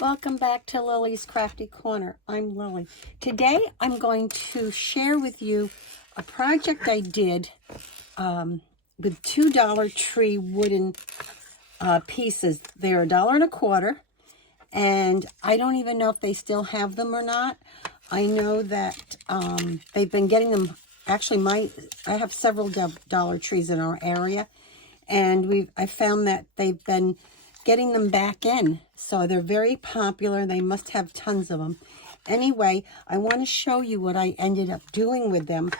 Welcome back to Lily's Crafty Corner. I'm Lily. Today I'm going to share with you a project I did with two Dollar Tree wooden pieces. They're $1.25, and I don't even know if they still have them or not. I know that they've been getting them. Actually, I have several Dollar Trees in our area, and I found that they've been getting them back in. So they're very popular. They must have tons of them. Anyway, I want to show you what I ended up doing with them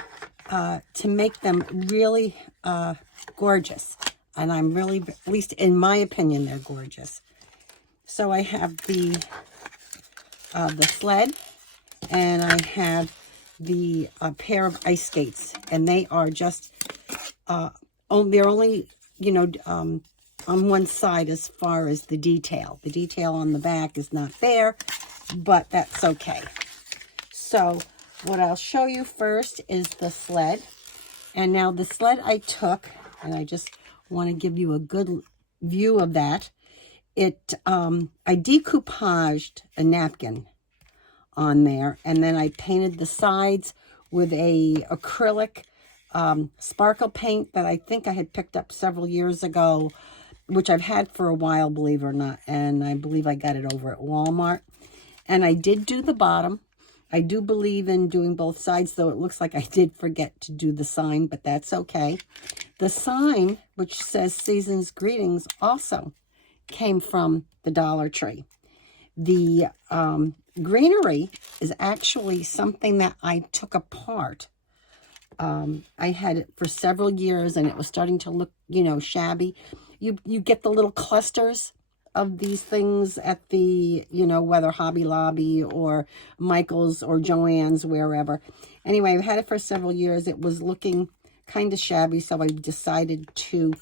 to make them really gorgeous. And I'm really, at least in my opinion, they're gorgeous. So I have the sled, and I have the pair of ice skates, and they are just they're only, on one side as far as the detail. The detail on the back is not there, but that's okay. So what I'll show you first is the sled. And now the sled I took, and I just want to give you a good view of that. I decoupaged a napkin on there, and then I painted the sides with a acrylic sparkle paint that I think I had picked up several years ago, which I've had for a while, believe it or not, and I believe I got it over at Walmart. And I did do the bottom. I do believe in doing both sides, though it looks like I did forget to do the sign, but that's okay. The sign, which says Season's Greetings, also came from the Dollar Tree. The greenery is actually something that I took apart. I had it for several years, and it was starting to look, shabby. You get the little clusters of these things at the, whether Hobby Lobby or Michael's or Joann's, wherever. Anyway, I've had it for several years. It was looking kind of shabby, so I decided to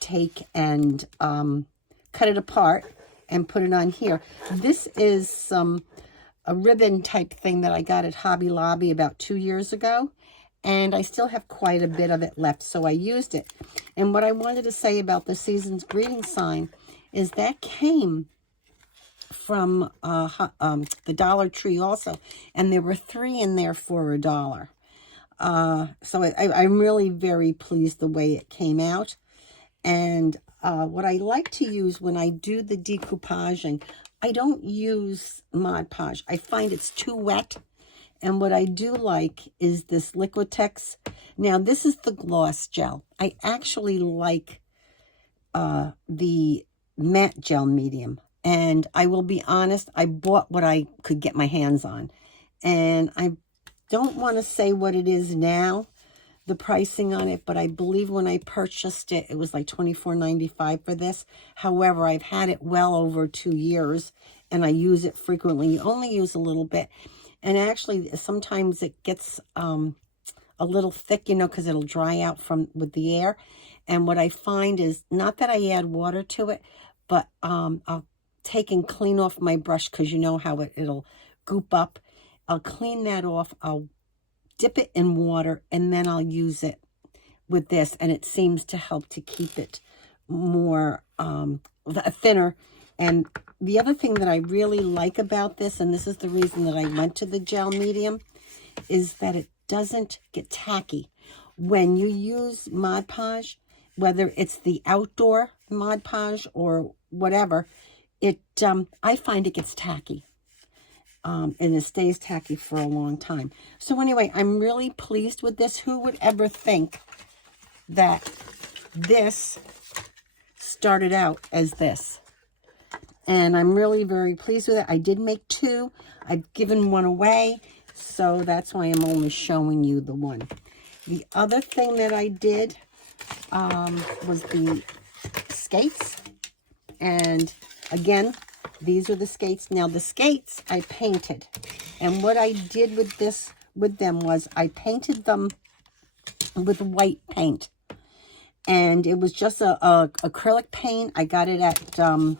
take and cut it apart and put it on here. This is a ribbon type thing that I got at Hobby Lobby about 2 years ago. And I still have quite a bit of it left, so I used it. And what I wanted to say about the Season's Greeting sign is that came from the Dollar Tree also. And there were 3 in there for $1. So I'm really very pleased the way it came out. And what I like to use when I do the decoupaging, I don't use Mod Podge. I find it's too wet. And what I do like is this Liquitex. Now, this is the gloss gel. I actually like the matte gel medium. And I will be honest, I bought what I could get my hands on. And I don't want to say what it is now, the pricing on it, but I believe when I purchased it, it was like $24.95 for this. However, I've had it well over 2 years, and I use it frequently. You only use a little bit. And actually, sometimes it gets a little thick, because it'll dry out with the air. And what I find is, not that I add water to it, but I'll take and clean off my brush, because you know how it'll goop up. I'll clean that off. I'll dip it in water, and then I'll use it with this. And it seems to help to keep it more thinner. And the other thing that I really like about this, and this is the reason that I went to the gel medium, is that it doesn't get tacky. When you use Mod Podge, whether it's the outdoor Mod Podge or whatever, I find it gets tacky. And it stays tacky for a long time. So anyway, I'm really pleased with this. Who would ever think that this started out as this? And I'm really very pleased with it. I did make 2. I've given 1 away, so that's why I'm only showing you the 1. The other thing that I did was the skates. And again, these are the skates. Now, the skates I painted. And what I did with them was I painted them with white paint. And it was just a acrylic paint. I got it at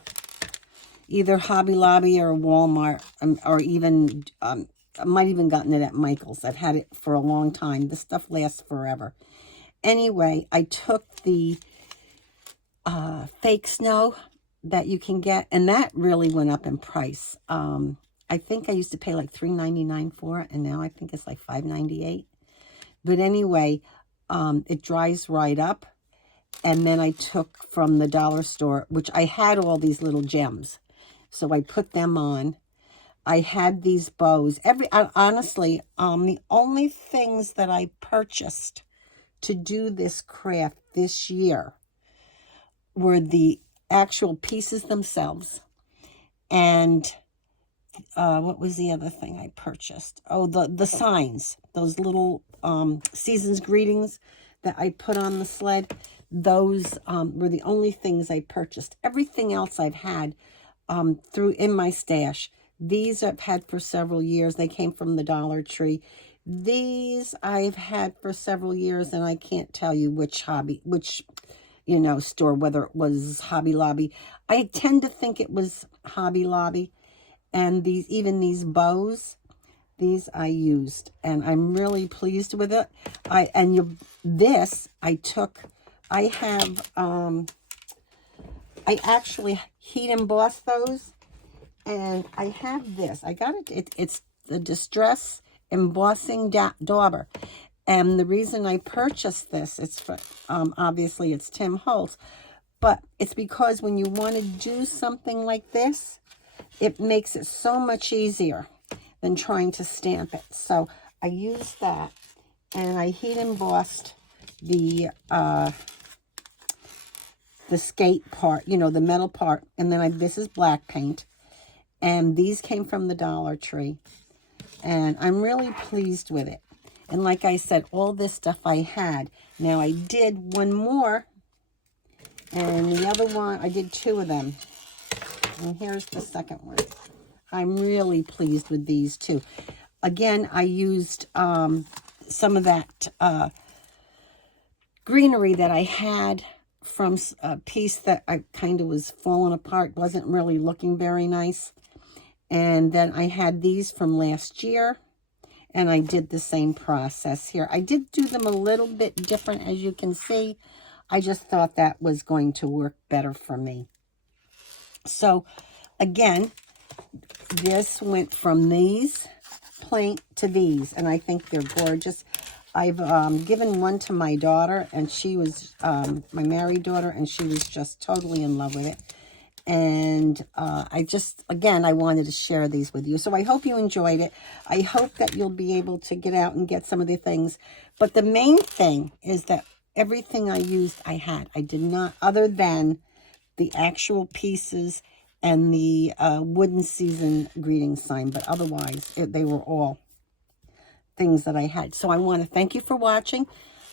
either Hobby Lobby or Walmart, or even, I might even gotten it at Michael's. I've had it for a long time. This stuff lasts forever. Anyway, I took the fake snow that you can get, and that really went up in price. I think I used to pay like $3.99 for it, and now I think it's like $5.98. But anyway, it dries right up. And then I took from the dollar store, which I had all these little gems, so I put them on. I had these bows. Honestly, the only things that I purchased to do this craft this year were the actual pieces themselves. And what was the other thing I purchased? Oh, the signs, those little season's greetings that I put on the sled. Those were the only things I purchased. Everything else I've had in my stash. These I've had for several years. They came from the Dollar Tree. These I've had for several years, and I can't tell you which store, whether it was Hobby Lobby. I tend to think it was Hobby Lobby. And even these bows, these I used, and I'm really pleased with it. I actually heat embossed those, and I have this. I got it. It's the Distress Embossing Dauber, and the reason I purchased this, it's for obviously it's Tim Holtz, but it's because when you want to do something like this, it makes it so much easier than trying to stamp it. So I used that, and I heat embossed the skate part, the metal part, and then this is black paint, and these came from the Dollar Tree, and I'm really pleased with it. And like I said, all this stuff I had. Now I did one more, and the other one, I did two of them. And here's the second one. I'm really pleased with these too. Again, I used some of that greenery that I had from a piece that I kind of was falling apart, wasn't really looking very nice. And then I had these from last year, and I did the same process here. I did do them a little bit different, as you can see. I just thought that was going to work better for me. So, again, this went from these plain to these, and I think they're gorgeous. I've given one to my daughter, and she was, my married daughter, and she was just totally in love with it. And I wanted to share these with you. So I hope you enjoyed it. I hope that you'll be able to get out and get some of the things. But the main thing is that everything I used, I had. I did not, other than the actual pieces and the wooden season greeting sign. But otherwise, they were all things that I had. So I want to thank you for watching.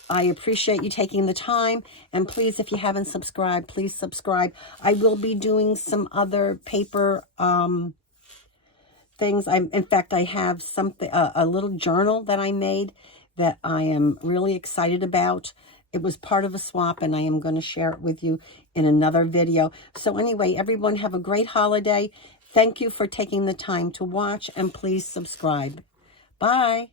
I appreciate you taking the time, and please, if you haven't subscribed, please subscribe. I will be doing some other paper things. In fact, I have something, a little journal that I made that I am really excited about. It was part of a swap, and I am going to share it with you in another video. So anyway, everyone have a great holiday. Thank you for taking the time to watch, and please subscribe. Bye.